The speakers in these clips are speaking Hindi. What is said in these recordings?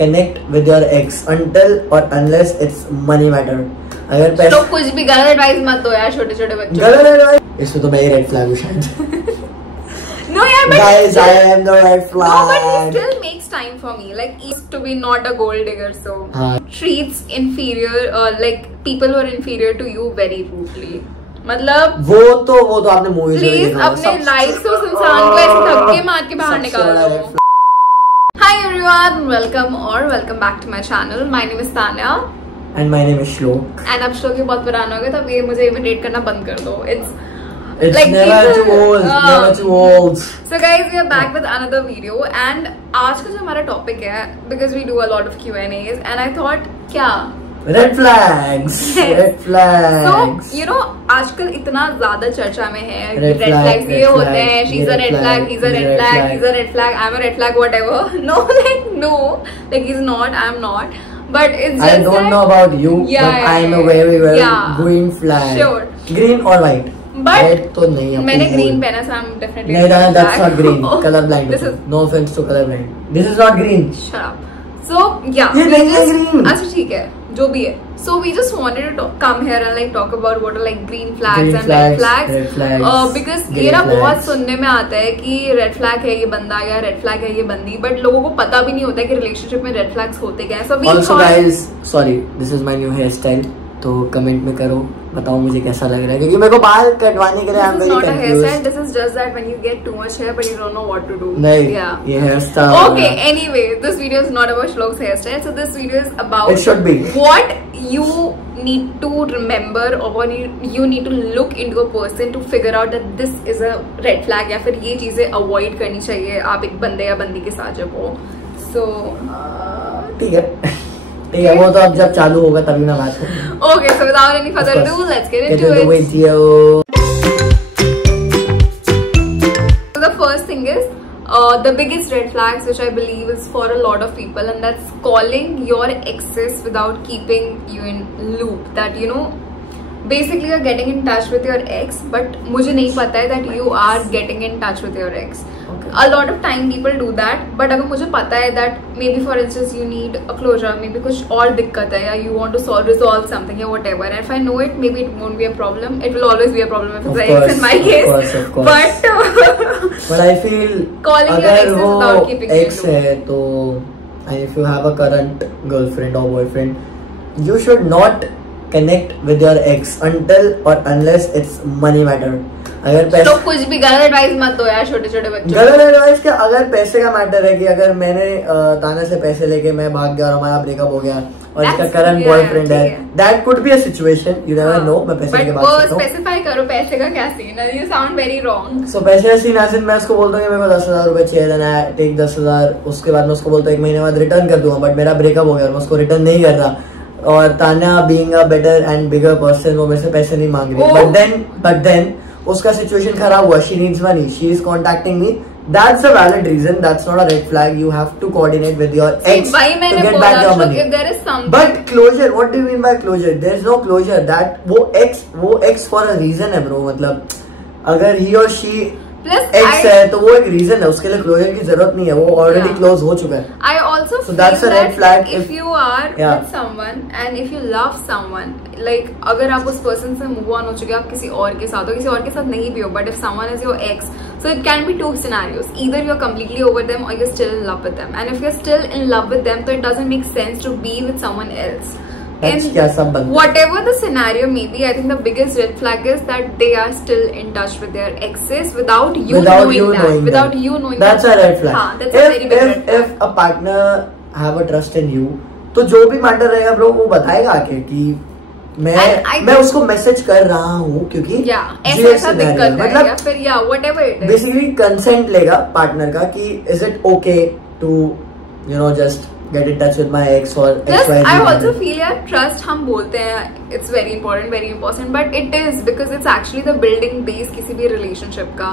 connect with your ex until or unless it's money matter. अगर पैसे तो कुछ भी गलत एडवाइस मत दो यार छोटे छोटे बच्चों गलत एडवाइस, इसमें तो मैं ही रेड फ्लैग हूँ शायद. No, yeah, but guys, I am the red flag. No, but he still makes time for me. Like, he used to be not a gold digger, so treats inferior, like people who are inferior to you very rudely. मतलब वो तो आपने मूवीज में देखा होगा. प्लीज अपने लाइफ से उस इंसान को ऐसे धक्के मार के बाहर निकाल दो. Hi everyone, welcome back to my channel. My name is Tanya. And my name is Shlok. And अब श्लोक बहुत पुराना हो गया, तब ये मुझे इमिटेट करना बंद कर दो. It's like never too old, never too old. So guys, we are back with another video and आज का जो हमारा topic है, because we do a lot of Q&As and I thought क्या Red flags, yes. Red flags. So you know आजकल इतना ज़्यादा चर्चा में है red flags ये होते हैं. She's a red flag, he's a red flag, he's a red flag, I'm a red flag, whatever. No, like he's not, I'm not. But it's just I don't know about you, but I'm a very green flag. Sure. Green or white? But तो नहीं है. मैंने green पहना, so I'm definitely नहीं, that's not green. Color blind. No offense to color blind. This is not green. Shut up. So yeah, ये नहीं है green. अच्छा ठीक है, जो भी है. So we just wanted to come here and like talk about what are like green flags and red flags. Red flags. Because ये ना बहुत सुनने में आता है कि red flag है ये बंदा या red flag है ये बंदी, but लोगों को पता भी नहीं होता है कि relationship में red flags होते क्या हैं. So we also guys, sorry, this is my new hairstyle. तो कमेंट में करो, बताओ मुझे कैसा लग रहा है, क्योंकि मेरे को बाल कटवाने के लिए I'm very confused. This is just that when you get too much hair but you don't know what to do. नहीं, ये hairstyle. Okay, anyway, this video is not about Shlok's hairstyle. So this video is about it should be what you need to remember or what you need to look into a person to figure out that this is a red flag या फिर ये चीजें avoid करनी चाहिए आप एक बंदे या बंदी के साथ जब हो. So ठीक है. वो तो अब जब चालू होगा तभी मैं बात करूँगा. Okay, so without any further ado, let's get into it. Video. So the first thing is the biggest red flags which I believe is for a lot of people, and that's calling your exes without keeping you in loop. That you know, basically you're getting in touch with your ex, but मुझे नहीं पता है that you are getting in touch with your ex. A lot of time people do that, but अगर मुझे पता है that maybe for instance you need a closure, maybe कुछ और दिक्कत है या you want to resolve something or whatever, and if I know it, maybe it won't be a problem. It will always be a problem if it's an ex in my case. Of course. But I feel calling your exes without keeping ex है तो if you have a current girlfriend or boyfriend, you should not connect with your ex until or unless it's money matter. अगर पैसे तो कुछ भी गलत एडवाइस मत दो यार छोटे छोटे बच्चों. गलत एडवाइस क्या, अगर पैसे का मैटर है कि अगर मैंने ताना से पैसे लेके मैं भाग गया और हमारा ब्रेकअप हो गया और इसका करंट बॉयफ्रेंड है, that could be a situation, you never know. मैं पैसे के बात करता हूं. स्पेसिफाई करो पैसे का क्या सीन है. You sound very wrong. So पैसे का सीन ऐसे मैं उसको बोलता हूं कि मेरे को 10,000 रुपए चाहिए, देन आई टेक 10,000. उसके बाद मैं उसको बोलता हूं 1 महीने बाद रिटर्न कर दूंगा, बट मेरा ब्रेकअप हो गया और मैं उसको रिटर्न नहीं कर रहा. और ताना being a better and bigger person वो मेरे से पैसे नहीं मांग रही, बट देन उसका सिचुएशन खराब हुआ, she needs money, she is contacting me. That's a valid reason. That's not a red flag. You have to coordinate with your ex to get back your money. If there is something. But closure, what do you mean by closure? There is no closure. That वो ex for a reason है bro. मतलब अगर he or she ex है तो वो एक रीजन है, उसके लिए क्लोजर की जरूरत नहीं है, वो ऑलरेडी क्लोज हो चुका है. I also so that's a red flag if you are with someone and if you love someone, like अगर आप उस पर्सन से मूव ऑन हो चुके आप किसी और के साथ हो, किसी और के साथ नहीं भी हो, but if someone is your ex, so it can be two scenarios. Either you're completely over them or you're still in love with them, and if you're still in love with them, so it doesn't make sense to be with someone else. Whatever the scenario may be, I think the biggest red flag is that they are still in touch with their exes without you knowing that. That's a red flag. हाँ, that's a very big red flag. If a partner have a trust in you, तो जो भी मैटर रहेगा ब्रो वो बताएगा आके कि मैं उसको मैसेज कर रहा हूँ क्योंकि ऐसा दिक्कत है या फिर whatever it is. Basically consent लेगा पार्टनर का कि is it okay to you know just get in touch with my ex or XYZ. I also feel यार trust हम बोलते हैं it's very important, but it is because it's actually the building base किसी भी relationship का.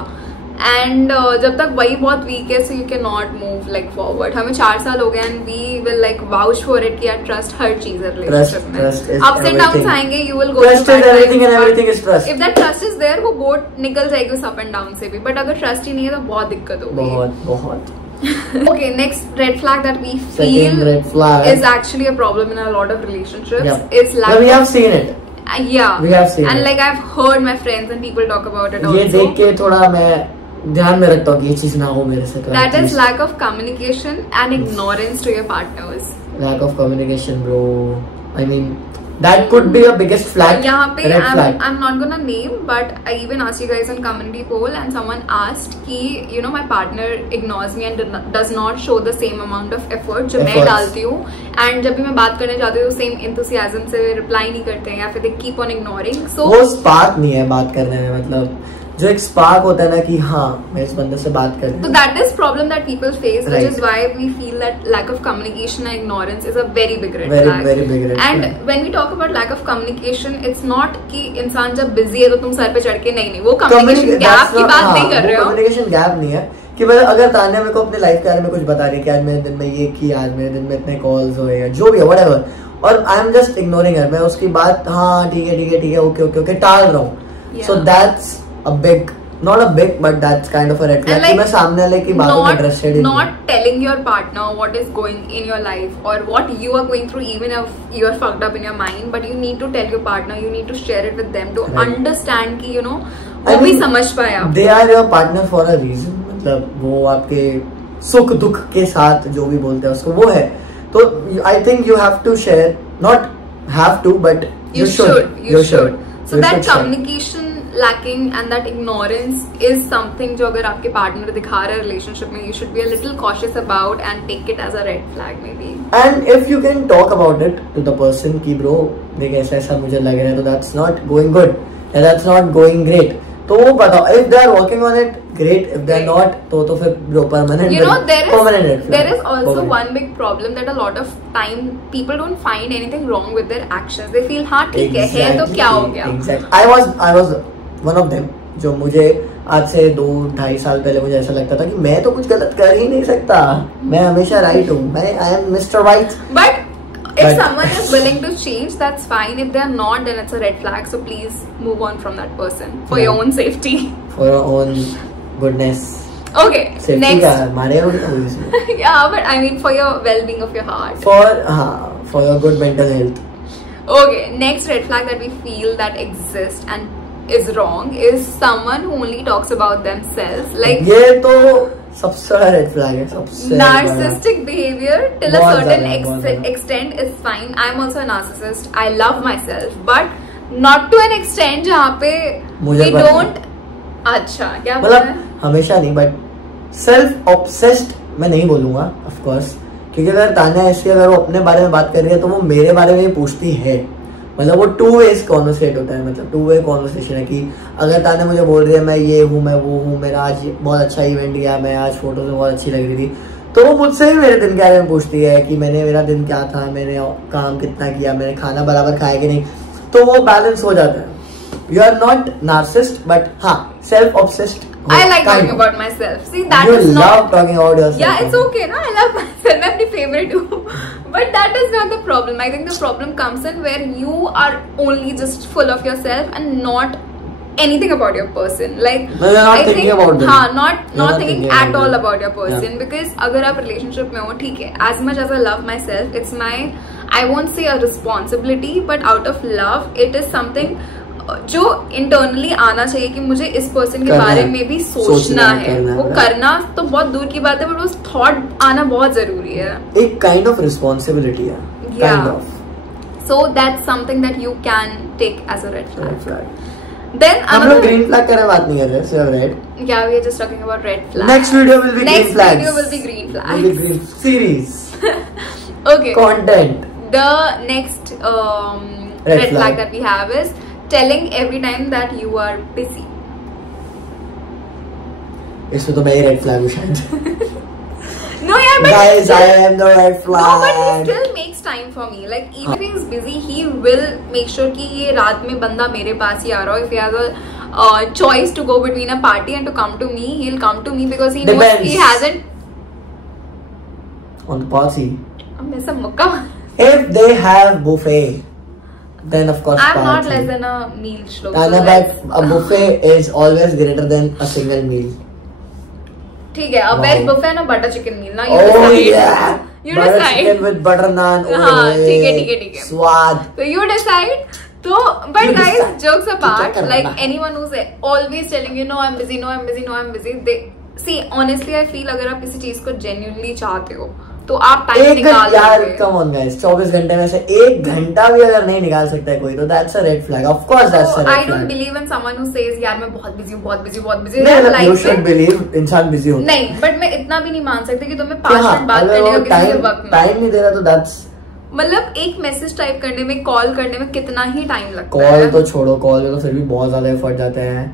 And जब तक वही बहुत weak है, so you cannot move like forward. हमें 4 साल हो गए and we will like vouch for it कि यार trust हर चीज है relationship में. Trust is ups and downs आएंगे, you will go trust is everything and everything is trust. If that trust is there, वो boat निकल जाएगी उस up and down से भी. But अगर trust ही नहीं है तो बहुत दिक्कत होगी. बहुत Okay, next red flag that we Second feel red flag is actually a problem in a lot of relationships. Yeah. Is lack But we have of seen it. yeah, We have seen and it. like I've heard my friends and people talk about it ये also. देख के थोड़ा मैं ध्यान में रखता हूँ कि ये चीज ना हो मेरे से. That is lack of communication and ignorance to your partners. Lack of communication, bro. I mean, that could be a biggest flag. यहाँ पे Red flag. I'm not gonna name, but I even asked you guys on community poll, and someone asked कि you know my partner ignores me and does not show the same amount of effort जो मैं डालती हूँ, and जब भी मैं बात करने जाती हूँ same enthusiasm से reply नहीं करते हैं या फिर they keep on ignoring. So वो spark नहीं है बात करने में, मतलब जो एक spark होता है ना कि हाँ मैं इस बंदे से बात कर रही हूँ. So that is problem that people face, Right. which is why we feel that lack of communication and ignorance is a very big red Very, flag. very big red And flag. when we talk about lack of communication, it's not कि इंसान जब busy है तो तुम सर पे चढ़ के नहीं वो communication gap की बात नहीं कर रहे हो. Communication gap नहीं है कि मतलब अगर तान्या मेरे को अपने लाइफ के बारे में कुछ बता रही है कि आज मेरे दिन में ये किया, आज मेरे दिन में इतने कॉल्स हुए या जो भी है whatever, और आई एम जस्ट इग्नोरिंग हर, मैं उसकी बात हाँ ठीक है ओके टाल रहा हूँ. So that's a big, not a big, but that's kind of a red flag. Like, मैं सामने वाले की बातों में interested he not telling your partner what is going in your life or what you are going through, even if you are fucked up in your mind, but you need to tell your partner, you need to share it with them to understand कि you know वो भी समझ पाए आप. They are your partner for a reason. मतलब वो आपके सुख दुख के साथ जो भी बोलते हैं उसको वो है. तो I think you have to share, not have to, but you should. So that communication lacking and that ignorance is something जो अगर आपके partner दिखा रहे हैं relationship में, you should be a little cautious about and take it as a red flag maybe. And if you can talk about it to the person कि bro देख ऐसा मुझे लग रहा है, तो that's not going good, that's not going great, तो वो बताओ. If they are working on it, great. If they are not, तो फिर bro permanent. You know permanent. There is also one big problem that a lot of time people don't find anything wrong with their actions. They feel हाँ ठीक है तो क्या हो गया. Exactly. I was one of them जो मुझे आज से 2-2.5 साल पहले मुझे ऐसा लगता था कि मैं तो कुछ गलत कर ही नहीं सकता, मैं हमेशा राइट हूँ, मैं I am Mr. Right. But if someone is willing to change, that's fine. If they are not, then it's a red flag. So please move on from that person for your own safety. For your own goodness. Okay. Safety Next. मारे हो क्या इसमें? Yeah, but I mean for your well-being of your heart. For your good mental health. Okay. Next red flag that we feel that exists and is wrong is someone who only talks about themselves. Like ये तो सबसे बड़ा रेड फ्लैग है, सबसे narcissistic behavior till a certain extent is fine. I'm also a narcissist. I love myself, but not to an extent जहाँ पे we don't. अच्छा क्या बोला है? हमेशा नहीं, बट सेल्फ ऑब्सेस्ड मैं नहीं बोलूंगा ऑफ कोर्स, क्योंकि अगर तान्या ऐसी अगर वो अपने बारे में बात कर रही है तो वो मेरे बारे में पूछती है. मतलब वो 2 ways कॉन्वर्सेट होता है, मतलब 2 way कॉन्वर्सेशन है कि अगर तान्या मुझे बोल रही है मैं ये हूँ मैं वो हूँ, मेरा आज बहुत अच्छा इवेंट गया, मैं आज फोटो में बहुत अच्छी लग रही थी, तो वो मुझसे ही मेरे दिन के बारे में पूछती है कि मेरा दिन क्या था, मैंने काम कितना किया, मैंने खाना बराबर खाया कि नहीं, तो वो बैलेंस हो जाता है. You are not narcissist but हाँ self obsessed. I like talking about myself. See, that is not. You love talking about yourself. Yeah, it's okay, no? I love myself. I'm the favorite too. But that is not the problem. I think the problem comes in where you are only just full of yourself and not anything about your person. Like no, you're not thinking about them. हाँ, not thinking at all about your person. Yeah. Because अगर आप relationship में हो, ठीक है. As much as I love myself, it's my, I won't say a responsibility, but out of love, it is something जो इंटरनली आना चाहिए कि मुझे इस पर्सन के बारे में भी सोचना है. वो करना तो बहुत दूर की बात है, बट उस थॉट आना बहुत जरूरी है. एक काइंड ऑफ रिस्पॉन्सिबिलिटी है. Kind of. So that's something that you can take as a red flag. Then हम लोग ग्रीन फ्लैग करे बात नहीं कर रहे, सो red. Yeah, we are just talking about red flag. Next video will be green flags. Next video will be green flags. Will be green series. Okay. Content. The next red flag that we have is telling every time that you are busy. इसमें तो मैं ही रेड फ्लैग हूँ शायद. No, yeah, but guys, I am the red flag. No, but he still makes time for me. Like even if he is busy, he will make sure कि ये रात में बंदा मेरे पास ही आ रहा हो. If he has a choice to go between a party and to come to me, he'll come to me because he knows he hasn't. On the party. मैं सब मुक्का. If they have buffet, then of course I'm party. not less than a meal shlok. But a buffet is always greater than a single meal. ठीक है, अब वेज बुफे ना बटर चिकन मील ना, you decide chicken with butter naan, हाँ ठीक है स्वाद, तो you decide. तो but guys, jokes apart, like anyone who's always telling you no I'm busy, they see honestly I feel अगर आप किसी चीज को genuinely चाहते हो तो आप टाइम निकाल यार कम ऑन गाइस, 24 घंटे में से 1 घंटा भी अगर नहीं निकाल सकता है कोई तो that's a red flag. Of course that's a red flag. I don't believe in someone who says यार मैं बहुत busy like you should believe इंसान बिजी होता है. नहीं बट मैं इतना भी नहीं मान सकती कि तुम्हें 5 मिनट बात करने का किसी से वक्त टाइम नहीं दे रहा तो दैट्स मतलब एक मैसेज टाइप करने में, कॉल करने में कितना ही टाइम लगता है. कॉल तो छोड़ो, कॉल में तो फिर भी बहुत ज्यादा एफर्ट जाते हैं.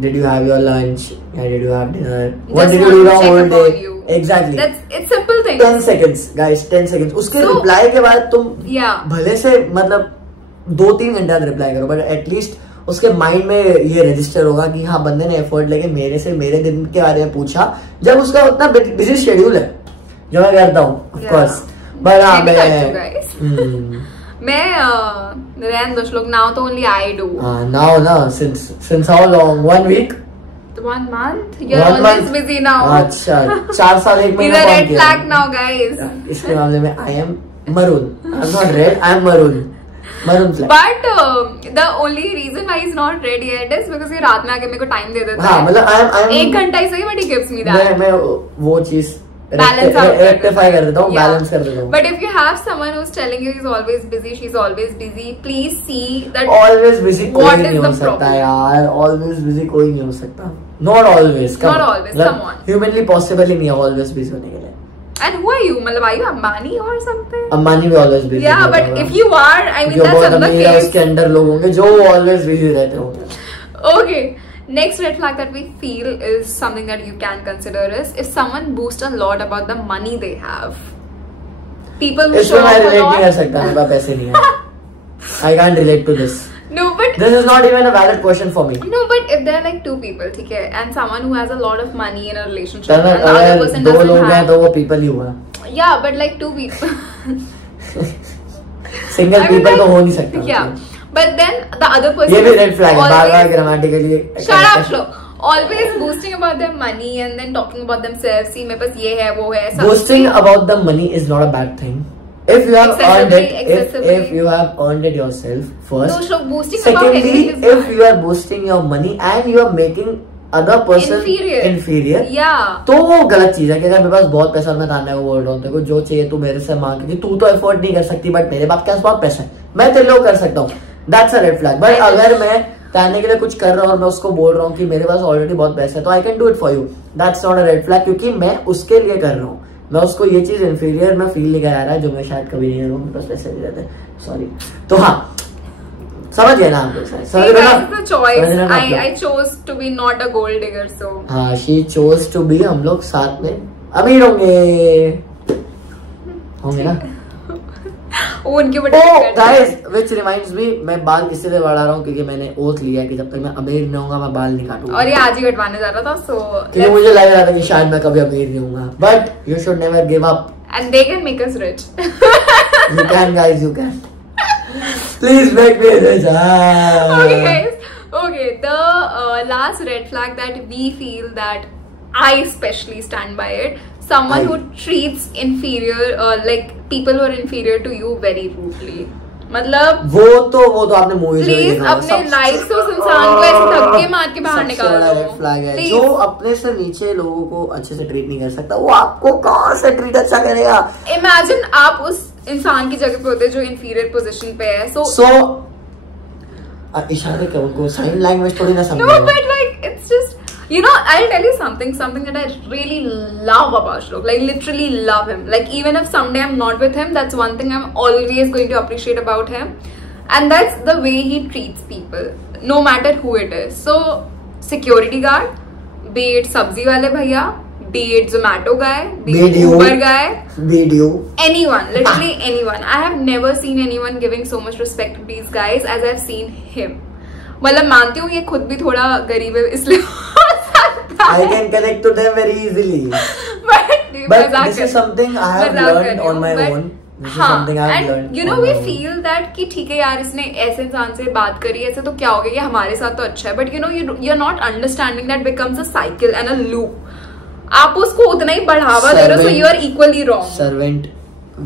Did you have your lunch? Did you have dinner? What did you do the whole day? Exactly. It's simple things. 10 seconds, guys. 10 seconds. उसके रिप्लाई के बाद तुम भले से मतलब 2-3 घंटा रिप्लाई करो, बट एटलीस्ट उसके माइंड में ये रजिस्टर होगा कि हाँ बंदे ने एफर्ट लेके मेरे से मेरे दिन के बारे में पूछा, जब उसका उतना बिजी शेड्यूल है जो मैं करता हूँ ऑफ कोर्स. बट हाँ मैं रहन दो श्लोक, नाउ तो ओनली आई डू. नाउ ना since how long? 1 week? 1 month? You're always busy now. अच्छा 4 साल 1 महीना. He's a red flag now, guys. इसके मामले में I am maroon. I'm not red. I'm maroon. Maroon flag. But the only reason why he's not red yet is because ये रात में आके मेरे को टाइम दे देता है. हाँ मतलब I am 1 घंटा ही सही, but he gives me that. मैं वो चीज रेक्टिफाई कर देता हूँ, बैलेंस कर देता हूँ. But if you have someone who's telling you he's always busy, she's always busy, please see that always busy कोई नहीं हो सकता यार. always busy कोई नहीं हो सकता. Not always. Not always. Come on. Humanly possible ही नहीं है always busy होने के लिए. And who are you? मतलब are you Ambani or something? Ambani भी always busy. Yeah, but if you are, I mean that's another case. उसके अंडर लोग होंगे जो always busy रहते होंगे. Okay. Next red flag that we feel is something that you can consider is if someone boasts a lot about the money they have. People who show off a lot. relate नहीं कर सकता, मेरे पास पैसे नहीं है. I can't relate to this. No, but this is not even a valid question for me. No, but if there are like 2 people, ठीक है, and someone who has a lot of money in a relationship, and the other person doesn't have. 2 लोग हैं तो वो people ही हुआ. Yeah, but like 2 people. Single people तो हो नहीं सकता. Yeah. But then the other person. ये भी red flag है. बार-बार grammatically. Shut up, Shlo. Always boasting about their money and then talking about themselves. See, मेरे पास ये है, वो है. Boasting about the money is not a bad thing. If you have earned it, if you have earned it yourself first. No, Shlo, boasting secondly, about anything is if you are boasting your money and you are making other person inferior, तो वो गलत चीज है. कि अगर मेरे पास बहुत पैसा, मैं तान्या को बोल रहा हूँ तेरे को जो चाहिए तू मेरे से मांग, क्योंकि तू तो अफोर्ड नहीं कर सकती, बट मेरे पास क्या बहुत पैसा है, मैं तेरे लोग कर सकता हूँ. That's a red flag. But अगर मैं तान्या के लिए कुछ कर रहा हूँ और मैं उसको बोल रहा हूँ कि मेरे पास ऑलरेडी बहुत पैसा है तो I can do it for you, that's not a red flag. क्योंकि मैं उसके लिए कर रहा हूँ, मैं उसको ये चीज इंफीरियर में फील नहीं करा रहा है, जो मैं शायद कभी नहीं करूँ. मेरे पास पैसे नहीं रहते, सॉरी. तो हाँ समझ गए ना आप. I chose to be not a gold digger, so हाँ she chose to be. हम लोग साथ में अमीर होंगे ना. उनके गाइस व्हिच रिमाइंड्स मी, मैं बाल इसलिए बढ़ा रहा हूँ क्योंकि मैंने ओथ लिया है कि जब तक मैं अमीर नहीं होऊंगा मैं बाल नहीं काटूंगा. और ये आज ही कटवाने जा रहा था, सो क्योंकि मुझे लग रहा था कि शायद मैं कभी अमीर नहीं होऊंगा. But you should never give up and they can make us rich. You can guys, you can. Please make me rich. Okay guys, okay, the last red flag that we feel that I especially stand by it, someone who treats inferior like people who are inferior to you very rudely. मतलब वो तो आपने मूवी से प्लीज अपने लाइफ से उस इंसान को ऐसे धक्के मार के बाहर निकाल दो. रेड फ्लैग है जो अपने से नीचे लोगों को अच्छे से ट्रीट नहीं कर सकता, वो आपको कौन से ट्रीट अच्छा करेगा. इमेजिन आप उस इंसान की जगह पे होते जो इंफीरियर पोजीशन पे है. सो इशारे क्या, उनको साइन लैंग्वेज थोड़ी ना समझ. No, but like it's just, you know, I'll tell you something that I really love about Shlok. Like literally love him. Like even if someday I'm not with him, that's one thing I'm always going to appreciate about him. And that's the way he treats people, no matter who it is. So security guard, be it sabzi wale bhaiya, be it Zomato guy, be it Uber guy, be it you, anyone, literally anyone. I have never seen anyone giving so much respect to these guys as I've seen him. मतलब मानती हूँ ये खुद भी थोड़ा गरीब है इसलिए I can connect to them very easily. But this is something I have learned on my own. This is something I have learned. You know, we feel that कि ठीक है यार इसने ऐसे इंसान से बात करी ऐसे तो क्या हो गया, ये हमारे साथ तो अच्छा है. But you know, you're not understanding that becomes a cycle and a loop. आप उसको उतना ही बढ़ावा दे रहे हो, so you are equally wrong. Servant,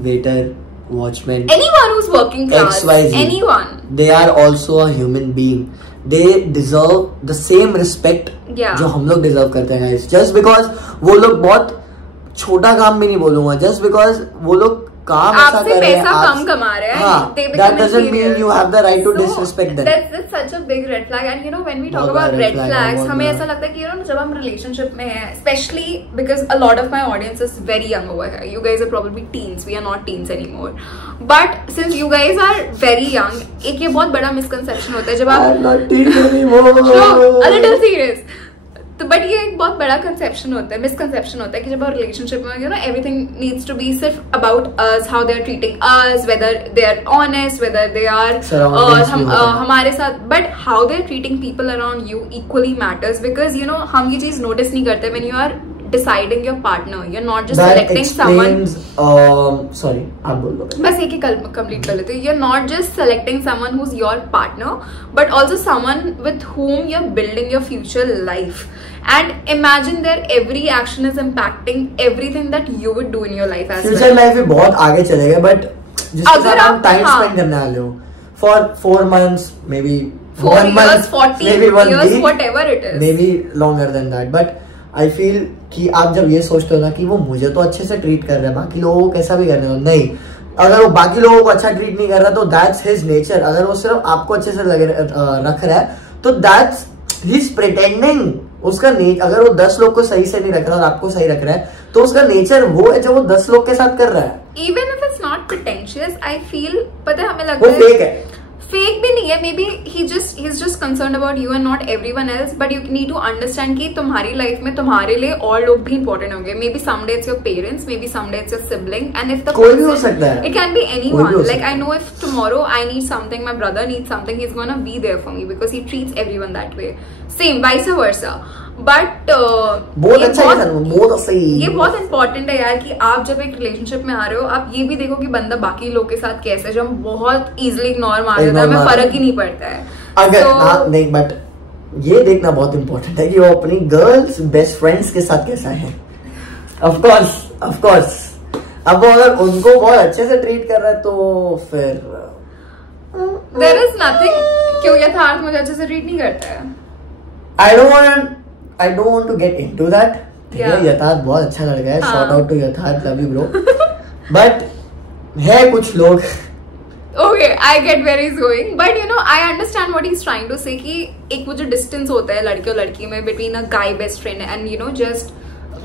waiter, watchman, anyone who's working class, XYZ, anyone, they are also a human being. They deserve the same respect जो हम लोग deserve करते हैं guys. Just because वो लोग बहुत छोटा काम भी नहीं बोलूंगा, just because वो लोग काम ऐसा कर रहे हैं, पैसा कम कमा रहे हैं, that doesn't mean you have the right to disrespect them. That's such a big red flag. And you know, when we talk about red flags, हमें ऐसा लगता है कि you know, जब हम relationship में हैं, especially because a lot of my audience is very young over here. You guys are probably teens. We are not teens anymore. But since you guys are very young, एक ये बहुत बड़ा misconception होता है जब आप I'm not teen anymore. A little serious. तो बट ये एक बहुत बड़ा कंसेप्शन होता है, मिसकंसेप्शन होता है कि जब आप रिलेशनशिप में, you know, everything needs to be सिर्फ about us, how they are treating us, whether they are honest, whether they are हमारे साथ, but how they are treating people around you equally matters, because you know हम ये चीज नोटिस नहीं करते when you are deciding your partner. You're not just selecting someone. Sorry, आप बोल लो. बस एक ही complete कर लेते. You're not just selecting someone who's your partner, but also someone with whom you're building your future life. And imagine their every action is impacting everything that you would do in your life as well. Future life भी बहुत आगे चलेगा, but जिसके साथ आप time spend करने वाले हो for 4 months, maybe 4 years, 40 years, whatever it is. Maybe longer than that, but I feel कि आप जब ये सोचते हो ना कि वो मुझे तो अच्छे से ट्रीट कर रहा है, बाकी लोगों को कैसा भी करने हो, नहीं, अगर वो बाकी लोगों को अच्छा ट्रीट नहीं कर रहा तो दैट्स हिज नेचर. अगर वो सिर्फ आपको अच्छे से रख रहा है तो दैट्स हिज प्रिटेंडिंग. उसका नेचर, अगर वो 10 लोग को सही से नहीं रख रहा और आपको सही रख रहा है तो उसका नेचर वो है जो वो 10 लोग के साथ कर रहा है. Even if it's not pretentious, I feel, पता है हमें लगता है वो फेक है. फेक भी नहीं है, may be he's just concerned about you and not everyone else, but you need to understand कि तुम्हारी लाइफ में तुम्हारे लिए और लोग भी important होंगे. Maybe someday it's your parents, maybe someday it's your sibling, and if the कोई भी हो सकता है. It can be anyone. Like I know if tomorrow I need something, my brother needs something, he's gonna be there for me because he treats everyone that way. Same, vice versa. But बहुत अच्छा है, बहुत सही. ये बहुत इंपॉर्टेंट है यार कि आप जब एक रिलेशनशिप में आ रहे हो आप ये भी देखो कि बंदा बाकी लोग के साथ कैसे है, जो हम बहुत इजीली इग्नोर मार देते हैं, हमें फर्क ही नहीं पड़ता है. अगर नहीं, बट ये देखना बहुत इंपॉर्टेंट है कि वो अपनी गर्ल्स बेस्ट फ्रेंड्स के साथ कैसा है. ऑफ कोर्स अब वो अगर उनको बहुत अच्छे से ट्रीट कर रहा है तो फिर देयर इज नथिंग. क्यों यथार्थ मुझे अच्छे से ट्रीट नहीं करता है? I don't want to get into that. यथार्थ बहुत अच्छा लड़का है, shout out to यथार्थ, love you bro. But है कुछ लोग. Okay, I get where he's going, but you know I understand what he's trying to say कि एक वो जो distance होता है लड़के और लड़की में between a guy best friend and you know just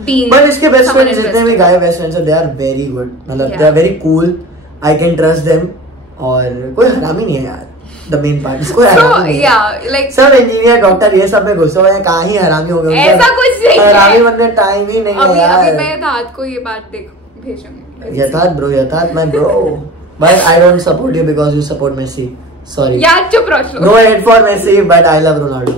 being. But इसके best friends जितने भी guy best friends हैं, they are very good. मतलब they are very cool. I can trust them. और कोई हरामी नहीं है यार. The main part is कोई हरामी नहीं है. सब इंजीनियर डॉक्टर ये सब में घुसे हुए हैं, कहाँ ही हरामी हो गए. ऐसा कुछ नहीं है. हरामी बनने टाइम ही नहीं है यार. अभी मैं यथार्थ को ये बात भेजूंगी. यथार्थ my bro. But I don't support you because you support Messi. Sorry. यार चुप रहो. No hate for Messi, but I love Ronaldo.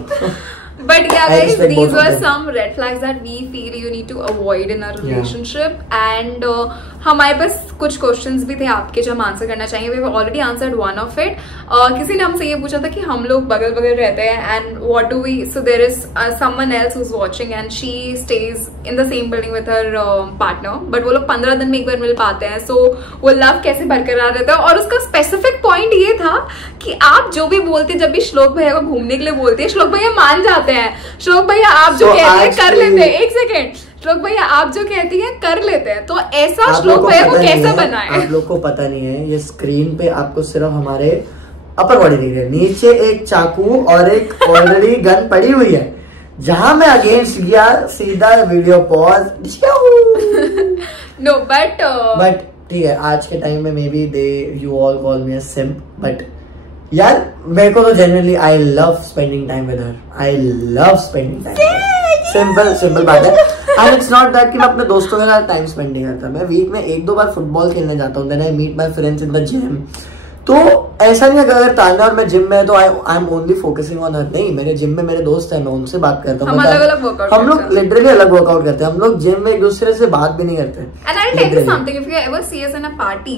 But yeah guys, these were some red flags that we feel you need to avoid in a relationship. And हमारे पास कुछ क्वेश्चंस भी थे आपके जो हम आंसर करना चाहेंगे. We have already answered one of it. किसी ने हमसे ये पूछा था कि हम लोग बगल बगल रहते हैं and what do we, so there is someone else who's watching and she stays in the same building with her partner, but वो लोग 15 दिन में एक बार मिल पाते हैं. So वो लव कैसे बरकरार रहता है. और उसका स्पेसिफिक पॉइंट ये था कि आप जो भी बोलते, जब भी श्लोक भैया को घूमने के लिए बोलते हैं, श्लोक भैया मान जाते हैं. श्लोक भैया आप जो कहते हैं कर लेते हैं. एक सेकेंड, श्लोक भैया आप जो कहती हैं कर लेते हैं. तो ऐसा श्लोक भैया को कैसे बनाए? आप लोग को पता नहीं है, ये स्क्रीन पे आपको सिर्फ हमारे अपर बॉडी दिख रही है, नीचे एक चाकू और एक ऑलरेडी गन पड़ी हुई है. जहां मैं अगेंस्ट गया सीधा वीडियो पॉज. नो बट ठीक है, आज के टाइम में maybe they you all call me a simp, but यार मेरे को तो generally I love spending time with her. I love spending time. Simple बात है. एंड इट्स नॉट दैट कि मैं अपने दोस्तों के साथ टाइम स्पेंड नहीं करता. मैं वीक में 1-2 बार फुटबॉल खेलने जाता हूँ. Then I meet my friends in the gym. तो ऐसा नहीं है कि अगर तान्या और मैं जिम में है तो I am only focusing on her. नहीं, मेरे जिम में मेरे दोस्त हैं, मैं उनसे बात करता हूँ. हम लोग लिटरली अलग वर्कआउट करते हैं. हम लोग जिम में एक दूसरे से बात भी नहीं करते. And I tell you something, if you ever see us in a party,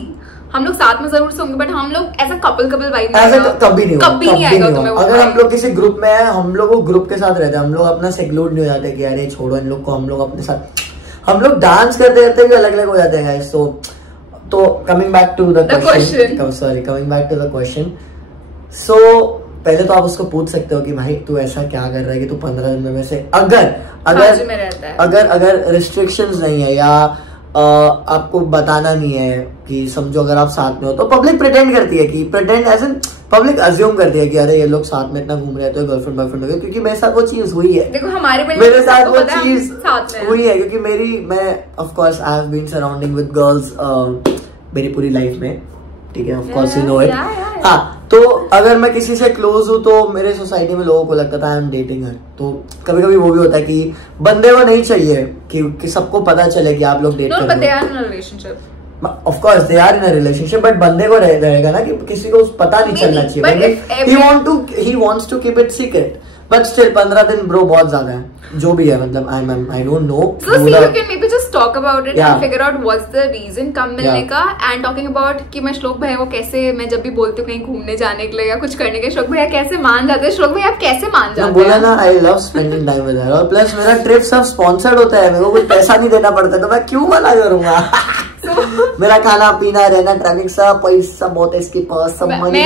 हम लोग साथ में जरूर से होंगे, बट हम लोग ऐसा कपल वाइब ऐसा कभी नहीं आएगा. अगर हम लोग किसी ग्रुप में है, हम लोग वो ग्रुप के साथ रहते हैं. हम लोग अपना सेक्लूड नहीं हो जाते कि यार छोड़ो इन लोग को, हम लोग अपने साथ हम लोग डांस करते करते भी अलग अलग हो जाते हैं गाइस। तो coming back to the question, sorry coming back to the question. So पहले तो आप उसको पूछ सकते हो कि भाई तू ऐसा क्या कर रहा है कि तू 15 दिन में से अगर रिस्ट्रिक्शंस नहीं है या आपको बताना नहीं है कि समझो अगर आप साथ में हो तो पब्लिक प्रिटेंड करती है कि pretend as in public assume करती है कि अरे ये लोग साथ में इतना घूम रहे हैं तो गर्लफ्रेंड बॉयफ्रेंड हो गया, क्योंकि मेरे साथ वो चीज हुई है। देखो हमारे मेरे साथ वो चीज हुई है, क्योंकि मैं of course I have been surrounding with girls मेरी पूरी लाइफ में, ठीक है, of course you know it. हाँ, तो अगर मैं किसी से क्लोज हूँ तो मेरे सोसाइटी में लोगों को लगता था आई एम डेटिंग हर, तो कभी कभी वो भी होता है कि बंदे को नहीं चाहिए कि सबको पता चले कि आप लोग डेट कर रहे हो। Of course they are in a relationship, but बंदे को रहेगा ना कि किसी को पता नहीं चलना चाहिए। He wants to keep it secret, but still 15 दिन ब्रो बहुत ज्यादा है, जो भी है, मतलब I don't know. So see, you can maybe just talk about it and figure out what's the reason कम मिलने का, and talking about कि मैं श्लोक भैया को कैसे, मैं जब भी बोलती हूँ कहीं घूमने जाने के लिए या कुछ करने के, श्लोक भैया कैसे मान जाते हैं। श्लोक भैया आप कैसे मान जाते हैं? बोला ना, I love spending time with her, और प्लस मेरा ट्रिप सब स्पॉन्सर्ड होता है, मेरे को कुछ पैसा नहीं देना पड़ता, तो मैं क्यों मना करूंगा। मेरा खाना पीना रहना ट्रैवलिंग सब पैसा बहुत है, इसके पास सब मनी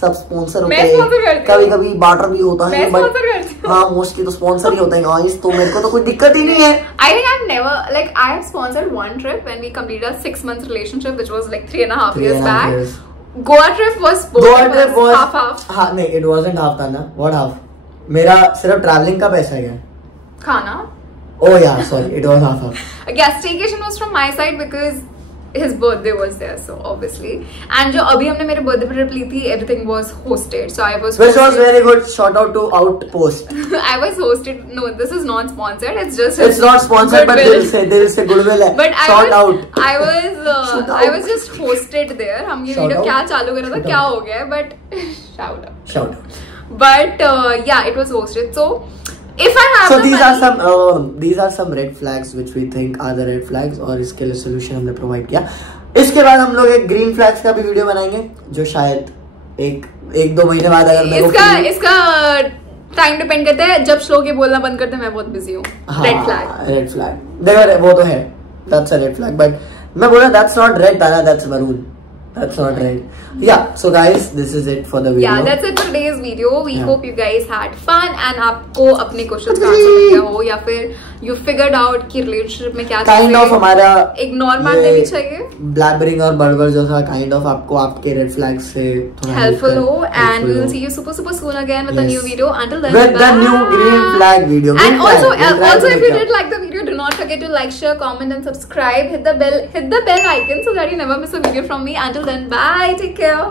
सब स्पॉन्सर होते हैं, कभी कभी बार्टर भी होता है, बट हाँ मोस्टली तो स्पॉन्सर ही होता है गाइस, तो मेरे को तो कोई दिक्कत ही नहीं है। I think I've never, like I have sponsored one trip when we completed a 6 month relationship, which was like 3.5 years back. Goa trip was half. हाँ नहीं, it wasn't half था ना, what half? मेरा सिर्फ ट्रैवलिंग का पैसा है, खाना। Oh yeah, sorry, it was half. Yeah, staycation was from my side because his birthday was there, so obviously. And जो अभी हमने मेरे birthday पर ट्रिप ली थी, everything was hosted, so I was. Which was very good. Shout out to Outpost. I was hosted. No, this is not sponsored. It's just. It's not sponsored, but दिल से goodwill है. But I was just hosted there. हम ये वीडियो क्या चालू कर रहा था, क्या हो गया, but shout out. But yeah, it was hosted. So. If I have these are some red flags which we think are the red flags, और इसके लिए सोल्यूशन हमने प्रोवाइड किया। इसके बाद हम लोग एक ग्रीन फ्लैग्स का भी वीडियो बनाएंगे, जो शायद एक 2 महीने बाद, अगर इसका टाइम डिपेंड करता है, जब श्लोक ये बोलना बंद करते हैं मैं बहुत बिजी हूँ। रेड फ्लैग देखो, वो तो है, that's a red flag, but मैं बोला दैट्स नॉट रेड ताना, that's maroon, that's not right. Yeah, so guys, this is it for the video. Yeah, that's it for today's video. We hope you guys had fun and आपको अपने क्वेश्चंस का आंसर मिल गया हो, या फिर you figured out कि रिलेशनशिप में क्या kind of हमारा एक नॉर्मल देनी चाहिए, ब्लैबरिंग और बड़बड़ जैसा kind of आपको आपके रेड फ्लैग से थोड़ा helpful हो, and we will see you super soon again with a new video. Until then, with the new green flag video. And also if you did like the video, do not forget to like, share, comment and subscribe. Hit the bell icon so that you never miss a video from me. Until then, bye, take care.